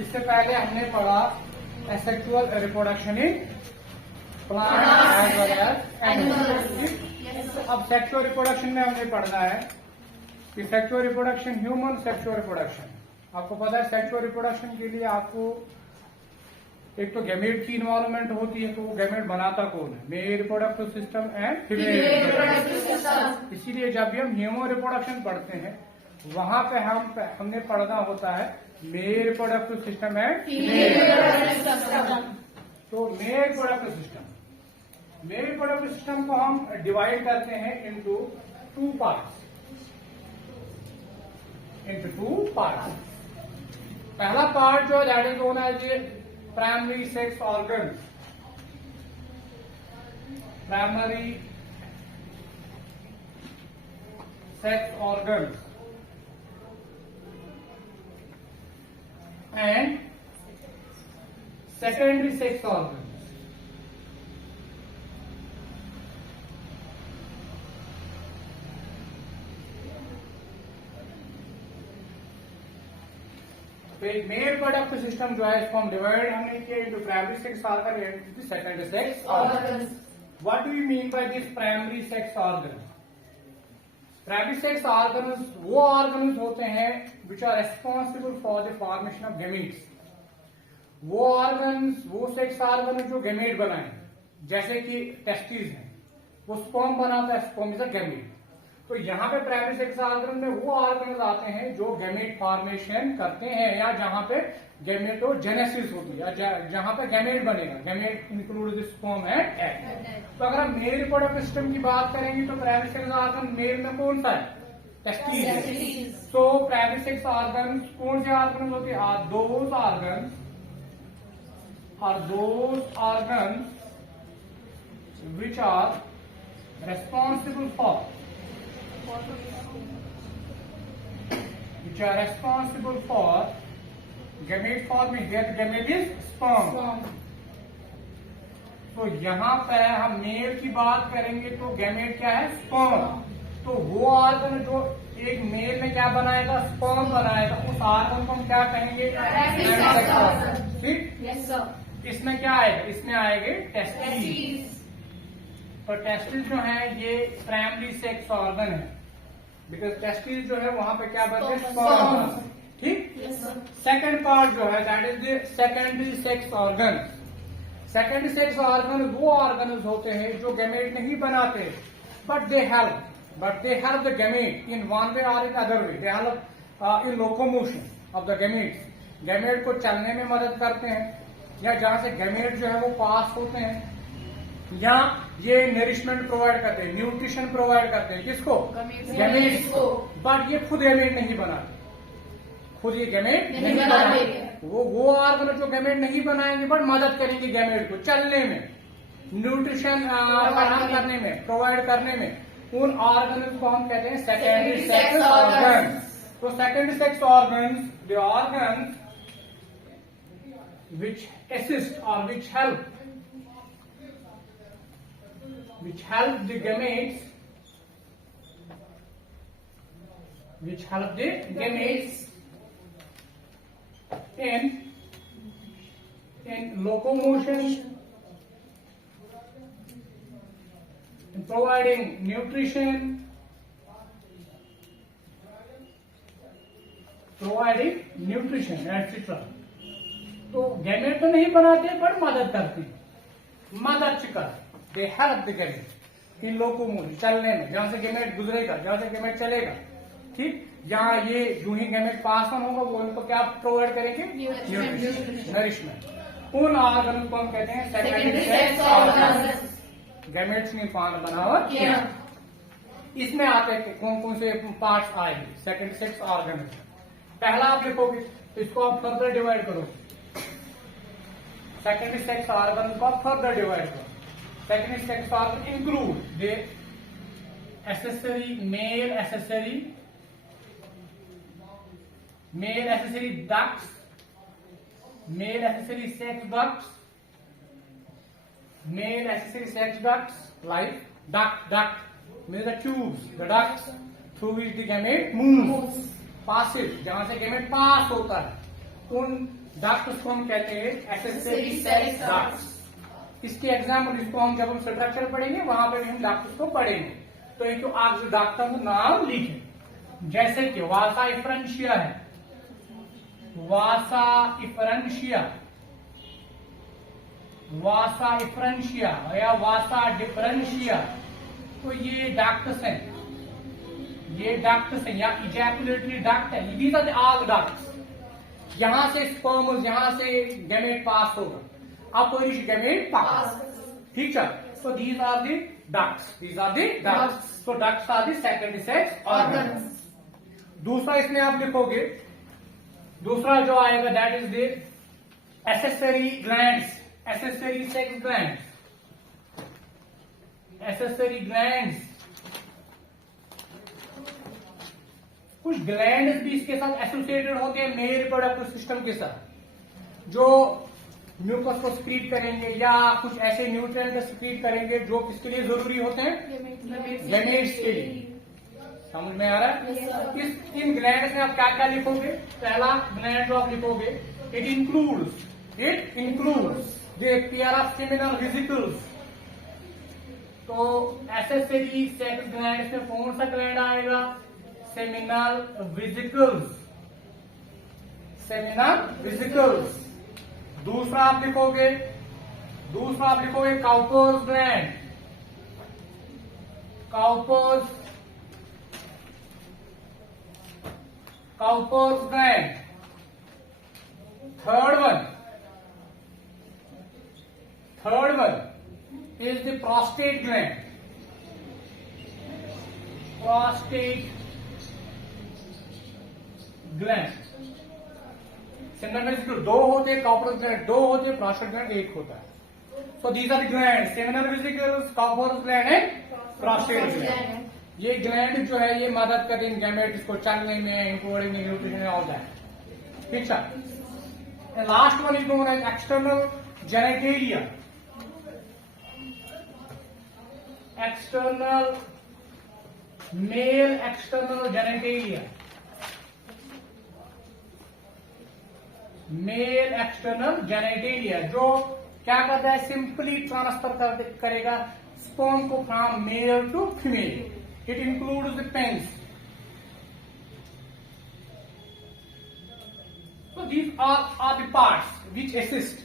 इससे पहले हमने पढ़ा asexual reproduction in plant as well as animals. अब सेक्सुअल रिप्रोडक्शन में हमने पढ़ना है कि sexual reproduction, human sexual reproduction. आपको पता है सेक्सुअल रिप्रोडक्शन के लिए आपको एक तो गैमेट की इन्वॉल्वमेंट होती है, तो वो गैमेट बनाता कौन है? Male reproductive system and female reproductive system. इसीलिए जब भी हम ह्यूमन रिप्रोडक्शन पढ़ते हैं वहां पे हमने पढ़ना होता है male reproductive system and female reproductive system. तो मेल रिप्रोडक्टिव सिस्टम को हम डिवाइड करते हैं इनटू टू पार्ट्स। पहला पार्ट जो that is known as primary sex organs. Primary sex organs and secondary sex organs. तो एक मेल रिप्रोडक्टिव सिस्टम जो है इसको हम डिवाइड हमने किया into primary sex organ and secondary sex organ. What do you mean by this primary sex organ? Primary sex organs वो organs होते हैं which are responsible for the formation of gametes. वो ऑर्गन्स, वो sex organ जो gamete बनाए, जैसे कि testis है, वो स्पर्म बनाता है, स्पर्म इज अ गैमेट। तो यहाँ पे प्राइमरी सेक्स ऑर्गन में वो ऑर्गन्स आते हैं जो गैमेट फॉर्मेशन करते हैं, या जहां पे गैमेटोजेनेसिस होती है, जहां पे गैमेट बनेगा। Gamete include the sperm and egg. तो अगर हम मेल रिप्रोडक्टिव सिस्टम की बात करेंगे तो प्राइमरी सेक्स ऑर्गन मेल में कौन सा है? टेस्टिस। तो प्राइमरी सेक्स ऑर्गन कौन से ऑर्गन होते हैं? those organs which are responsible for gamete formation. That gamete is sperm. तो यहाँ पे हम मेल की बात करेंगे तो गैमेट क्या है? स्पर्म। तो वो ऑर्गन जो एक मेल में क्या बनाएगा? स्पर्म बनाएगा। उस ऑर्गन को हम क्या कहेंगे? ठीक। इसमें क्या आएगा? इसमें आएंगे टेस्टिस। तो टेस्टिस जो है ये प्राइमरी सेक्स ऑर्गन है, बिकॉज टेस्टिस जो है वहां पे क्या बनते हैं? स्पर्म। ठीक। सेकेंड पार्ट जो है that is the secondary sex organ. Secondary sex organ वो ऑर्गन्स होते हैं जो गैमेट नहीं बनाते, but they help the gamete in one way और in other way. They help in locomotion of the gametes. Gamete को चलने में मदद करते हैं, या जहां से गैमेट जो है वो पास होते हैं, या ये नरिशमेंट प्रोवाइड करते हैं, न्यूट्रिशन प्रोवाइड करते हैं। किसको? गैमेट्स को। बट ये खुद गैमेट नहीं बनाते, खुद ये गैमेट नहीं बनाते। वो ऑर्गन जो गैमेट नहीं बनाएंगे बट मदद करेंगे गैमेट को चलने में, न्यूट्रिशन फराहम करने में, प्रोवाइड करने में। उन ऑर्गन को हम कहते हैं सेकेंडरी सेक्स ऑर्गन। तो secondary sex organ, the organ which assist or which help the gametes, in locomotion, in providing nutrition, etc. तो गैमेट तो नहीं बनाते पर मदद करते हैं। मदद कर, दे help the gamete in locomotion, चलने में। जहां से गैमेट गुजरेगा, जहां से गैमेट चलेगा, ठीक, जहां ये जो ही गैमेट पास ऑन होगा वो इनको क्या प्रोवाइड करेंगे? नरिशमेंट। उन ऑर्गन को हम कहते हैं सेकेंडरी सेक्स ऑर्गन। गैमेट्स ने बनावट किया। इसमें आते हैं कौन कौन से पार्ट्स आएंगे सेकेंडरी सेक्स ऑर्गन। पहला आप लिखोगे, इसको आप फर्दर डिवाइड करोगे। सेकेंडरी सेक्स ऑर्गन को फर्दर डिवाइड करो। Secondary sex organ include the male accessory ducts, male accessory sex ducts, like duct means the tubes, the ducts, through which the gamete moves, passive, जहां से gamete पास होता है, उन ducts को हम कहते हैं एक्सेसरी सेक्स डक्ट्स। इसके एग्जाम्पल, इसको हम जब हम स्ट्रक्चर पढ़ेंगे वहां पर हम डक्ट्स को पढ़ेंगे। तो एक तो आप जो डक्ट का नाम लिखें, जैसे कि वासा इफ्रेंशिया है, वासा इफ्रेंशिया, वासा इफ्रेंशिया या वासा डिफरेंशिया। तो ये डक्ट्स हैं, ये डक्ट्स हैं या इजैकुलेटरी डक्ट है। These are the all ducts. यहां से स्पर्म, यहां से गैमेट पास होगा, अपरिश गैमेट पास, ठीक है। So these are the ducts. These are the ducts. So ducts are the secondary sex organs. दूसरा इसमें आप लिखोगे, दूसरा जो आएगा that is the accessory glands, accessory sex glands, accessory glands। कुछ ग्लैंड भी इसके साथ एसोसिएटेड होते हैं मेल रिप्रोडक्टिव सिस्टम के साथ, जो म्यूकस को स्क्रीट करेंगे या कुछ ऐसे न्यूट्रिएंट स्क्रीट करेंगे जो किसके लिए जरूरी होते हैं, गैमेट्स के लिए। समझ में आ रहा है? इन ग्लैंड्स में आप क्या क्या लिखोगे? पहला ग्लैंड जो आप लिखोगे, it includes the pair of seminal vesicles. तो एक्सेसरी सेक्स ग्लैंड्स में कौन सा ग्लैंड आएगा? Seminal vesicles, seminal vesicles. दूसरा आप लिखोगे Cowper's gland, Cowper's gland. Third one is the prostate gland, prostate gland. Seminal vesicle दो होते, काउपर्स ग्लैंड दो होते, प्रोस्टेट ग्लैंड एक होता है। So these are the gland, seminal vesicles, Cowper's gland and prostate gland. ये ग्लैंड जो है ये मदद करते हैं गैमेट्स को चलने में, इंक्लूडिंग न्यूट्रिशन ऑल दैट, ठीक है। Last one is known as external genitalia, external male external genitalia, male external genitalia, जो क्या करता है? सिंपली ट्रांसफर करेगा स्पर्म को from male to female. It includes the penis. So these are the parts which assist,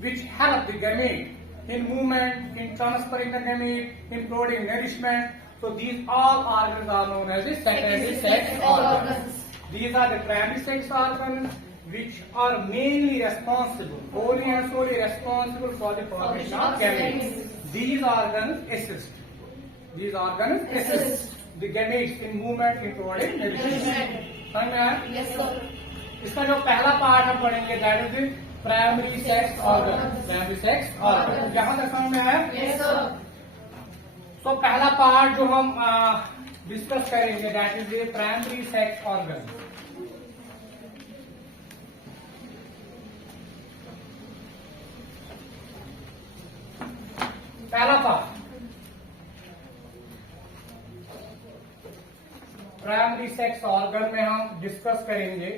which help the gamete in movement, in transferring the gamete, in providing nourishment. So these all organs are known as the secondary sex organs. These are the primary sex organs, which are mainly responsible, wholly and solely responsible for the formation of gametes. These organs assist. These organs assist the gametes in movement, in providing nourishment. समझ में आया? Yes, sir. इसका जो पहला part हम पढ़ेंगे that is the primary sex organ, primary sex organ. यहां तक समझ में आया? Yes, sir. तो पहला पार्ट जो हम डिस्कस करेंगे that is the primary sex organ. पहला पार्ट प्राइमरी सेक्स ऑर्गन में हम डिस्कस करेंगे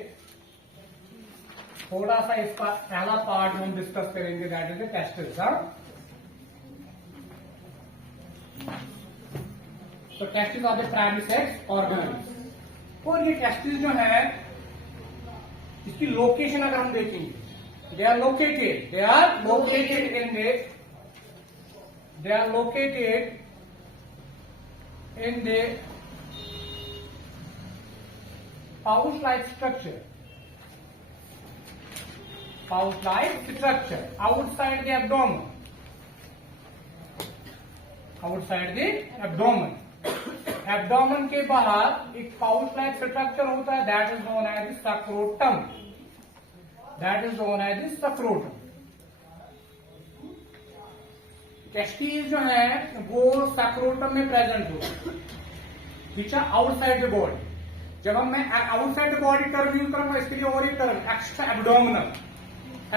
थोड़ा सा, इसका पहला पार्ट हम डिस्कस करेंगे दैट इज द टेस्टिस। तो testis are the primary sex organ. और ये टेस्टिस जो है इसकी लोकेशन अगर हम देखेंगे, they are located in the pouch-like structure, outside the abdomen, abdomen के बाहर एक पाउच-like स्ट्रक्चर होता है that is known as scrotum. Testis जो है वो सक्रोटम में प्रेजेंट होता है, ठीक है, आउटसाइड द बॉडी। जब हम मैं outside the body term use करूंगा, इसके लिए और एक term extra abdominal.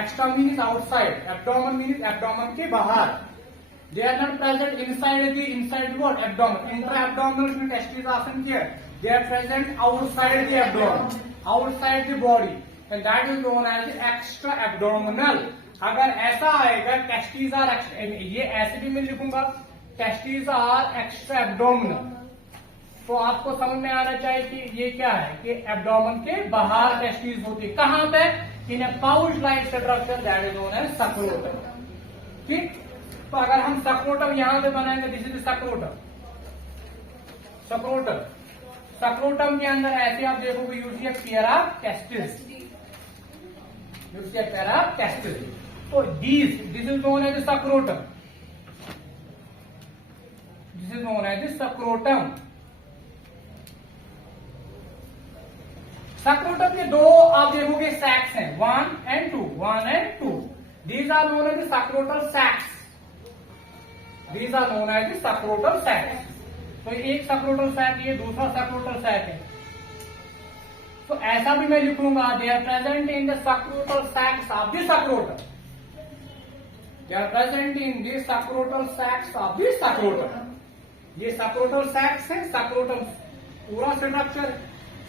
Extra means outside, abdomen means abdomen के बाहर। They are not present inside what? Abdomen. Intra-abdominal testes are here. They are present outside the abdomen, outside the body, and that is known as the extra-abdominal. अगर ऐसा आएगा testes are ये ऐसे भी मैं लिखूंगा testes are extra-abdominal, तो आपको समझ में आना चाहिए कि ये क्या है कि एब्डोमेन के बाहर टेस्टिस होती है. कहां पे? In a pouch like structure that is known as scrotum. ठीक. तो अगर हम सक्रोटम यहां पे बनाएंगे, दिस इज सक्रोटम. सक्रोटम के अंदर ऐसे आप देखोगे you see a pair of testis. तो this is known as scrotum. This is known as scrotum. Scrotum के दो आप देखोगे सैक्स हैं, 1 and 2. These are known as the सक्रोटल सैक्स. These are known as the सक्रोटल सैक्स. तो एक सक्रोटल सैक, ये दूसरा सक्रोटल सैक है. तो ऐसा भी मैं लिखूंगा, they are present in the scrotal sacs of the scrotum. They are present in the scrotal sacs of the scrotum. ये सक्रोटल सैक्स है. सक्रोटम पूरा स्ट्रक्चर.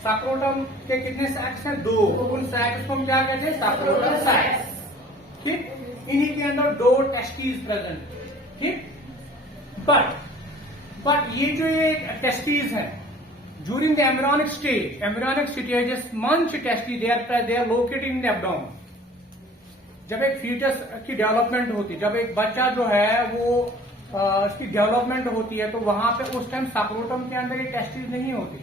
सक्रोटम के कितने सैक्स हैं? 2. उन सैक्स को हम क्या कहते हैं? सक्रोटल सैक्स. ठीक. इन्हीं के अंदर 2 टेस्टिस प्रेजेंट. ठीक. बट ये जो ये टेस्टिस हैं ड्यूरिंग द एम्ब्रियोनिक स्टेज मंच testis they are located in the abdomen. जब एक फीटस की डेवलपमेंट होती है, जब एक बच्चा जो है वो उसकी डेवलपमेंट होती है, तो वहां पे उस टाइम सक्रोटम के अंदर ये टेस्टिस नहीं होती.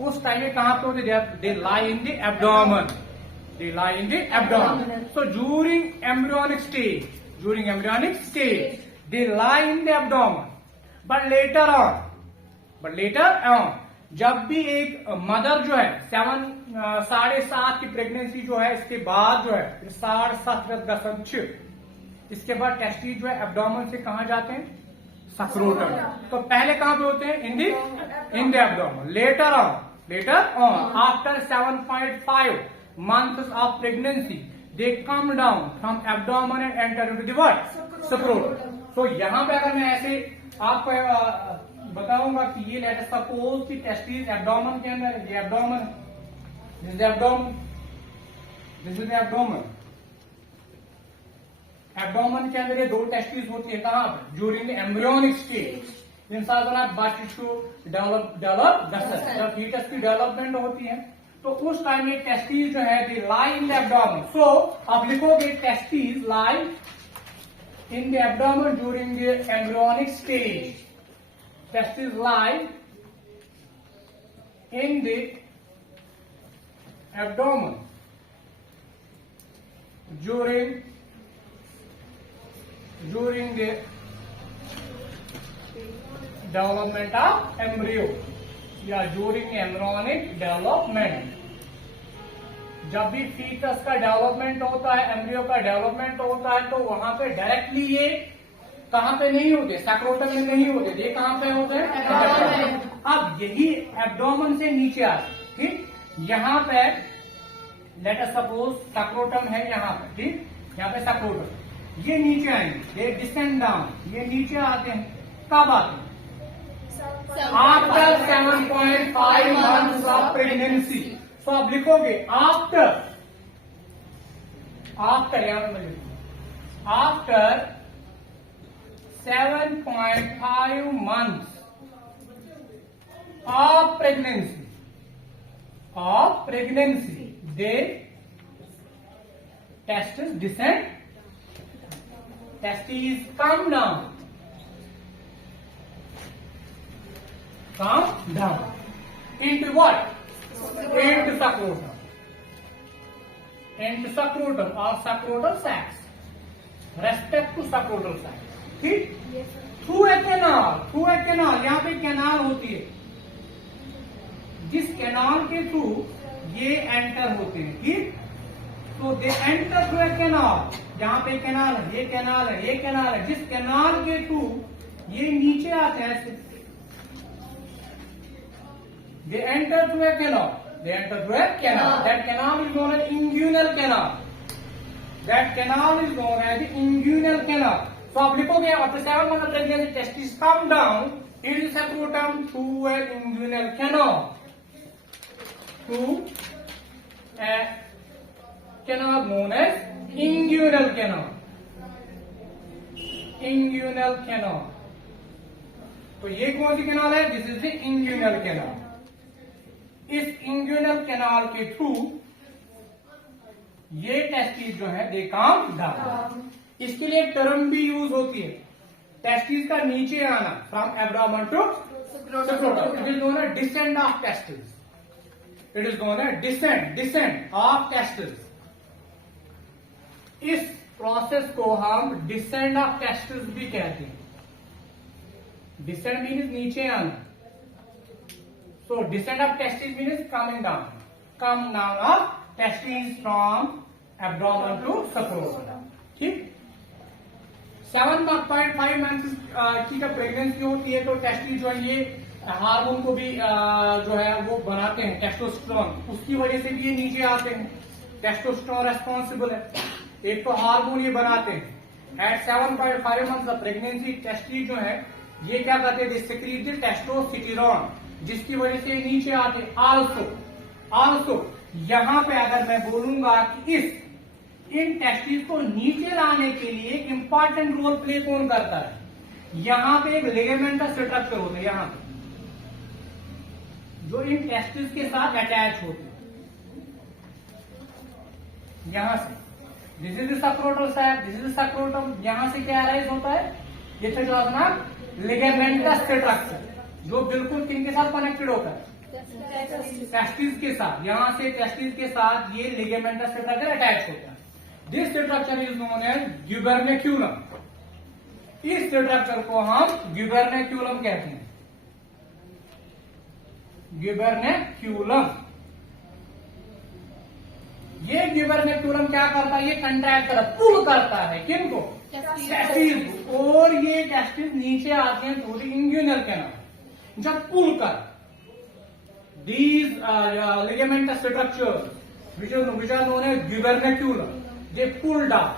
उस टाइम ये कहां पे होते? They lie in the abdomen. So during embryonic stage, they lie in the abdomen. But later on, जब भी एक मदर जो है 7.5 की प्रेगनेंसी जो है, इसके बाद जो है 7.5 इसके बाद टेस्टिस जो है एब्डोमेन से कहां जाते हैं? सक्रोटम. तो पहले कहां पे होते हैं? इन the abdomen. Later on after 7.5 months of pregnancy they come down from abdomen and enter into the what? Scrotum. So यहाँ पे अगर मैं ऐसे आपको बताऊंगा कि ये लेट अस सपोज कि टेस्टिस एब्डोमेन के अंदर है. Abdomen, this is abdomen. Abdomen के अंदर ये 2 टेस्टिस होती है. कहां पे? During the embryonic stage. इंसान टू डेवलप जब फीटस की डेवलपमेंट होती है, तो उस टाइम ये टेस्टिस जो है दे लाई इन द एब्डोमेन. सो आप लिखोगे testis lie in the abdomen during the embryonic stage. Testis lie in the abdomen during the development of embryo या ड्यूरिंग एम्ब्रियोनिक डेवलपमेंट. जब भी फीटस का डेवलपमेंट होता है, एम्ब्रियो का डेवलपमेंट होता है, तो वहां पे डायरेक्टली ये कहां पे नहीं होते? सक्रोटम में नहीं होते. ये कहां पे होते हैं? अब यही एब्डोमेन से नीचे आते. ठीक. यहां पे लेट अस सपोज सक्रोटम है यहां पे. ठीक. यहां पे सक्रोटम, ये नीचे आएंगे, ये डिसेंड डाउन, ये नीचे आते हैं. कब आते हैं? After 7.5 months of pregnancy. So आप लिखोगे after after 7.5 months of pregnancy they testes descend, testes come down into what? Into scrotum or scrotal sacs. Respect to scrotal sacs. ठीक. थ्रू ए कैनाल, यहाँ पे कैनाल होती है. जिस canal के through ये एंटर होते हैं. ठीक. तो they enter through a canal. जहां पे कैनाल है, ये कैनाल है, ये कैनाल है. जिस कैनाल के थ्रू ये नीचे आते हैं, they enter through a canal. That canal is known as inguinal canal. तो आप लिखोगे after 7 months of pregnancy testes come down into the scrotum through an inguinal canal, through a canal known as inguinal canal. Inguinal canal. तो ये कौन सी canal है? This is the inguinal canal. इस inguinal canal के through ये testis जो है दे कम डाउन। इसके लिए एक टर्म भी यूज होती है, टेस्टिस का नीचे आना, from abdomen to scrotum. It is known as descent of testis. It is known as descent of testis. इस प्रोसेस को हम डिसेंट ऑफ टेस्टिस भी कहते हैं। डिसेंट मीन्स नीचे आना, so descent of testis means coming down, come down of testis from abdomen to scrotum. ठीक, 7.5 months की जब प्रेगनेंसी होती है तो टेस्टिस जो है ये हार्मोन को भी जो है वो बनाते हैं, टेस्टोस्टेरोन, उसकी वजह से भी ये नीचे आते हैं। टेस्टोस्टेरोन रेस्पॉन्सिबल है, एक तो हार्मोन ये बनाते हैं। At 7.5 months of pregnancy testis जो है ये क्या करते हैं? सिक्रीट द टेस्टोस्टेरोन, जिसकी वजह से नीचे आते हैं। आल्सो यहां पे अगर मैं बोलूंगा कि इन टेस्टिस को नीचे लाने के लिए इंपॉर्टेंट रोल प्ले कौन करता है? यहां पे एक लिगामेंटस स्ट्रक्चर होता है, यहां पे जो इन टेस्टिस के साथ अटैच होते हैं। यहां से this is the scrotal sac, this is the scrotum, यहां से क्या अराइज होता है? ये अपना लिगामेंटस स्ट्रक्चर जो बिल्कुल किन के साथ कनेक्टेड होता है? टेस्टिस के साथ। यहां से टेस्टिस के साथ ये लिगामेंटस स्ट्रक्चर अटैच होता है। This structure is known as gubernaculum. इस स्ट्रक्चर को हम ग्यूबर्नेक्यूलम कहते हैं। ग्यूबर्नेक्यूलम, ये ग्यूबर्नेक्यूलम क्या करता है? ये कंट्रैक्ट करता है, पुल करता है किनको? टेस्टिस। और ये टेस्टिस नीचे आते हैं थ्रू द इंग्यूनल कैनाल। जब पुल कर these ligamentous structure which are known as gubernaculum, they pull down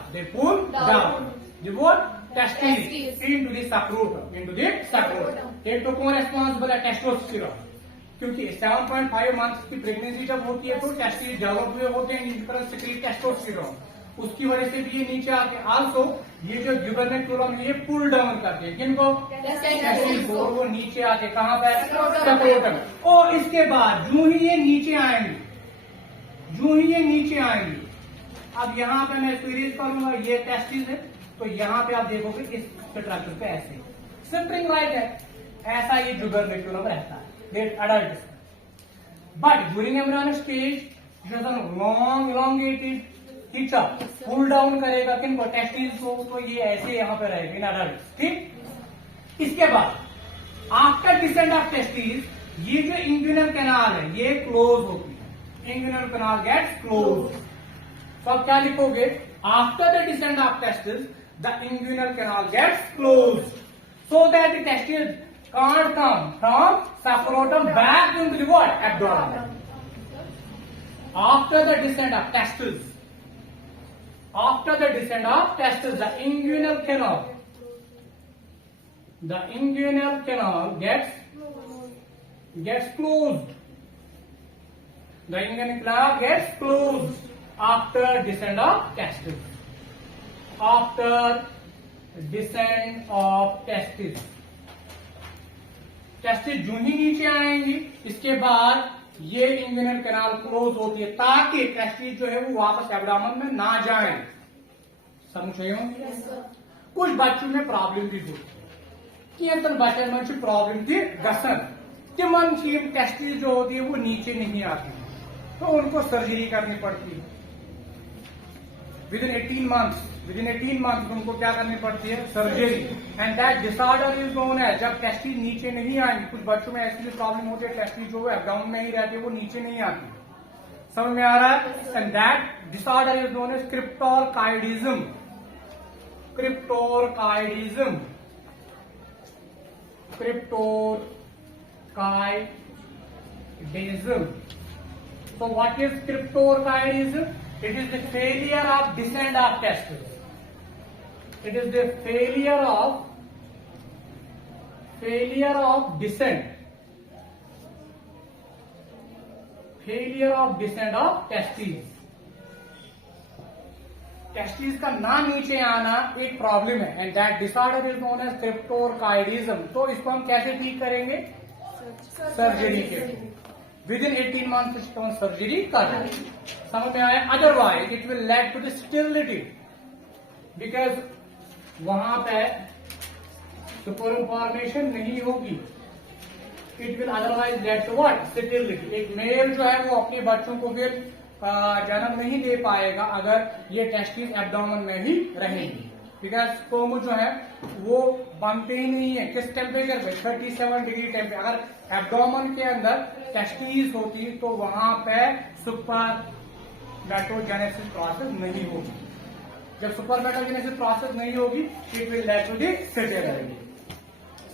the what? Testes into the scrotum, एक तो कौन रेस्पॉन्सिबल है? टेस्टोस्टेरोन, क्योंकि 7.5 मंथ्स की प्रेगनेंसी जब होती है तो टेस्टिस डेवलप हुए होते हैं, इस तरह सिक्रीट टेस्टोस्टेरोन, उसकी वजह से भी ये नीचे आते हैं। आल्सो ये जो ग्यूबर्नेक्यूलम ये पुल डाउन करते हैं किनको? टेस्टिस को, वो नीचे आते हैं कहां पर? स्क्रोटम। और इसके बाद यूं ही ये नीचे आएंगे, अब यहाँ पे मैं सीरीज करूंगा, ये टेस्टिस है, तो यहाँ पे आप देखोगे इस स्ट्रक्चर पे ऐसे स्प्रिंग लाइक है, ऐसा ये ग्यूबर्नेक्यूलम रहता है adult. But during embryonic stage long elongated खींचा, पुल डाउन करेगा किनको? टेस्टिस को, तो ये ऐसे यहाँ पे रहेगा इन अडल्ट। ठीक, इसके बाद आफ्टर डिसेंट ऑफ टेस्टिस ये जो इंग्यूनल कैनाल है ये क्लोज होती है, इंग्यूनल कैनाल गेट्स क्लोज। तो आप क्या लिखोगे? After the descent of testis the inguinal canal gets close so that the testis can't come from scrotum back into the what? Abdomen. After the descent of testes, the inguinal canal gets closed. The inguinal canal gets closed after descent of testes. After descent of testes, testis जो ही नीचे आएंगी इसके बाद ये इंग्यूनल canal close होती है ताकि testis जो है वो वापस एब्डोमेन में ना जाए। समझ रहे हो? कुछ बच्चों में प्रॉब्लम भी होती है, बच्चों में प्रॉब्लम थी गसन, तिमन टेस्टिस जो होती है वो नीचे नहीं आती, तो उनको सर्जरी करनी पड़ती है। विद इन 18 मंथ्स उनको क्या करनी पड़ती है? Surgery. And that disorder is known as, जब टेस्टिस नीचे नहीं आएंगी, कुछ बच्चों में ऐसी प्रॉब्लम होती है टेस्टिस जो है एब्डोमेन में ही रहती है, वो नीचे नहीं आती। समझ में आ रहा है? And that disorder is known as cryptorchidism. So what is cryptorchidism? It is the failure of descent of testes. It is the failure of descent. Failure of descent of testes. Testis का ना नीचे आना एक problem है, and that disorder is known as cryptorchidism. तो इसको हम कैसे ठीक करेंगे? सर्जरी के विद इन 18 मंथ्स इसको हम सर्जरी कर रहे हैं. समझ में आया? Otherwise it will lead to the sterility, because वहां पे स्पर्म फॉर्मेशन नहीं होगी. It will otherwise lead to what? Sterility. एक मेल जो है वो अपने बच्चों को फिर जन्म नहीं दे पाएगा अगर ये टेस्टिस एब्डोमेन में ही रहेंगी, बिकॉज स्पर्म जो है वो बनते ही नहीं है. किस टेम्परेचर पे? 37 डिग्री टेम्परेचर. अगर एब्डोमेन के अंदर टेस्टिस होती तो वहां पे सुपरमेटोजेनेसिस प्रोसेस नहीं होगी. जब सुपरमेटोजेनेसिस प्रोसेस नहीं होगी, it will lead to the sterility.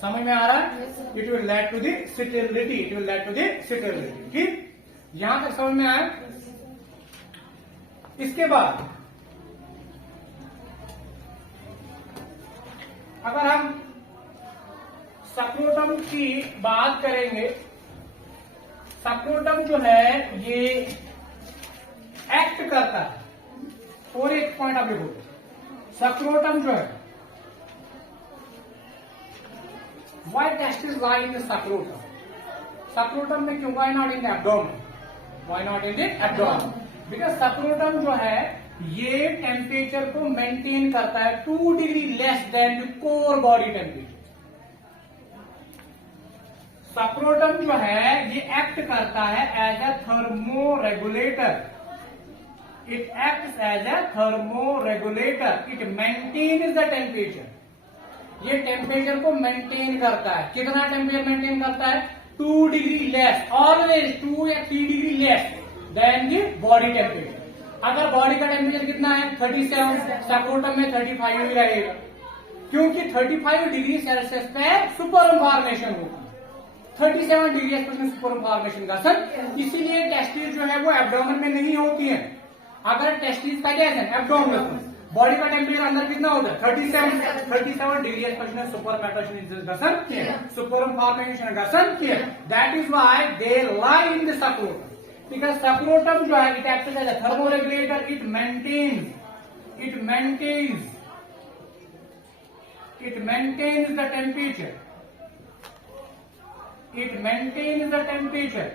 समझ में आ रहा है? It will lead to the sterility. It will lead to the sterility. ठीक, यहां तक समझ में आया? इसके बाद अगर हम सक्रोटम की बात करेंगे, सक्रोटम जो है ये एक्ट करता है. और एक पॉइंट आप लिखो, सक्रोटम जो है, why testis lie in the scrotum? Scrotum में क्यों? Why not in the abdomen? Why not in the abdomen? Because scrotum जो है ये टेम्परेचर को मेंटेन करता है 2 degree less than the core body temperature. Scrotum जो है ये एक्ट करता है as a thermoregulator. It acts as a thermoregulator. It maintains the temperature. ये टेम्परेचर को मेंटेन करता है. कितना टेम्परेचर मेंटेन करता है? 2 डिग्री लेस, ऑलवेज 2 या 3 degree less then the body temperature. अगर बॉडी का टेम्परेचर कितना है? 37, सक्रोटम में 35 ही रहेगा, क्योंकि 35 डिग्री सेल्सियस पे सुपरम फॉर्मेशन होगी. 37 डिग्री में सुपरम फॉर्मेशन का सर. इसीलिए टेस्टिस जो है वो एब्डोमेन में नहीं होती है. अगर टेस्टिस का क्या है? एब्डोमेन. बॉडी का टेम्परेचर अंदर कितना होता है? 37 डिग्री सुपरम फॉर्मेशन का sir. That is why they lie in the सक्रोटम. Because सक्रोटम जो है it acts as a thermoregulator. It maintains the temperature. It maintains the temperature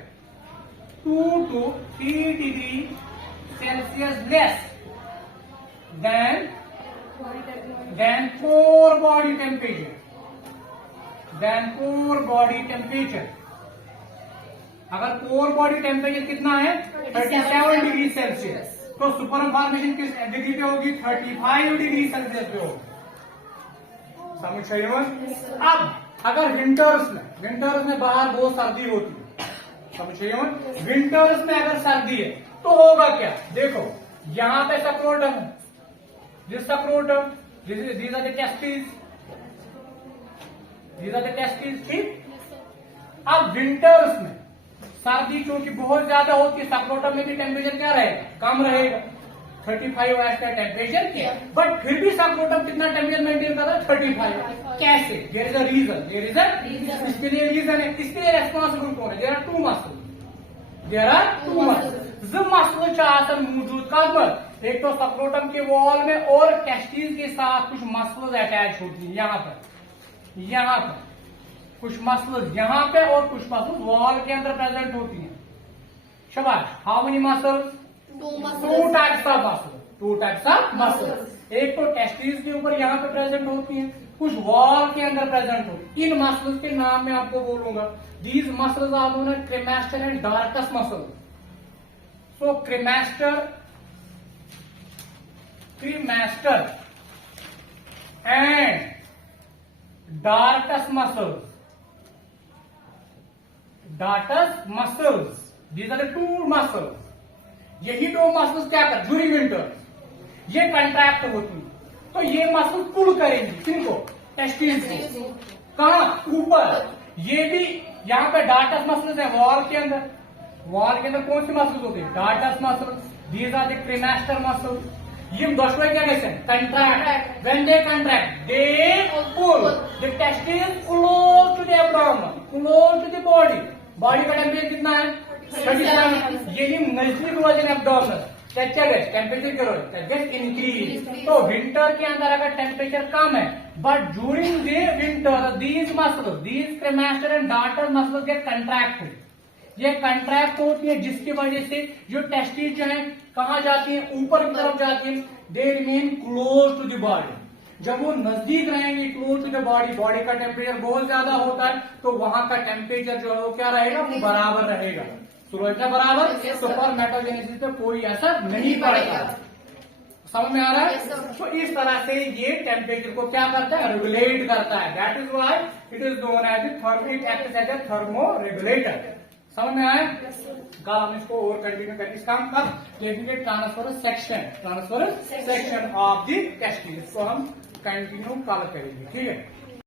2 to 3 degree Celsius less than core body temperature. अगर core body temperature कितना है? 37 degree Celsius, तो सुपरम formation किस degree पे होगी? 35 degree Celsius पे होगी. समझ चाहिए? अब अगर विंटर्स में बाहर बहुत सर्दी होती है, समझ चाहिए? विंटर्स में अगर सर्दी है तो होगा क्या? देखो यहां पे सक्रोटम है. This सक्रोटम, these are the testes. ठीक. अब विंटर्स में सर्दी क्योंकि बहुत ज्यादा होती है, सक्रोटम में भी टेम्परेचर क्या रहेगा? कम रहेगा. 35 ऐसा टेम्परेचर किया, बट फिर भी सक्रोटम कितना टेम्परेचर मेंटेन कर रहा है? 35. कैसे? There is a reason. इसके लिए रीजन है. इसके लिए रेस्पॉन्सिबल कौन है? There are two muscles. जो मसल चाहते मौजूद कब? एक तो सक्रोटम के वॉल में और टेस्टिस के साथ कुछ मसल्स अटैच होती है. यहाँ पर कुछ मसल्स यहाँ पे और कुछ मसल्स वॉल के अंदर प्रेजेंट होती हैं. शाबाश. How many muscles? 2 types of muscles. एक तो टेस्टिस के ऊपर यहाँ पे प्रेजेंट होती हैं, कुछ वॉल के अंदर प्रेजेंट होती है. इन मसल्स के नाम मैं आपको बोलूंगा. These muscles are known as cremaster and dartos muscle. So cremaster and dartos muscles. These are the 2 muscles. यही 2 मसल्स क्या कर? ड्यूरिंग विंटर ये कंट्रैक्ट होती है, तो ये मसल पुल करेंगी किनको? टेस्टिस को. कहा? ऊपर. ये भी यहाँ पे डार्कस मसल्स है वॉल के अंदर. कौन सी मसल्स होती है? Dartos muscles. These are the cremaster muscles. ये दोस्तों क्या कहते हैं? Contract. When they contract they pull. The testis close to the abdomen, close to the body. Body का टेम्परेचर कितना है? 37. ये नजदीक वजन एब्डोमेन क्या गए टेम्परेचर क्या इंक्रीज. तो विंटर के अंदर अगर टेम्परेचर कम है, but during the winter these muscles, these cremaster and dartos muscles get contracted. ये कंट्रैक्ट होती है जिसकी वजह से जो टेस्टिस जो है कहाँ जाती है? ऊपर की तरफ जाती है. They remain close to the body. जब वो नजदीक रहेंगे close to the body, body का टेम्परेचर बहुत ज्यादा होता है, तो वहां का टेम्परेचर जो है वो क्या रहेगा? वो बराबर रहेगा. सूर्य बराबर. तो स्पर्मेटोजेनेसिस पे कोई असर नहीं पड़ेगा. समझ में आ रहा है? तो इस तरह से ये टेम्परेचर को क्या करता है? रेगुलेट करता है. That is why it is known as it acts as a thermoregulator. समझ में आया? कल हम इसको और कंटिन्यू करेंगे. इसका हम कब देखेंगे? ट्रांसफरस सेक्शन ऑफ द टेस्टिस को हम कंटिन्यू कल करेंगे. ठीक है.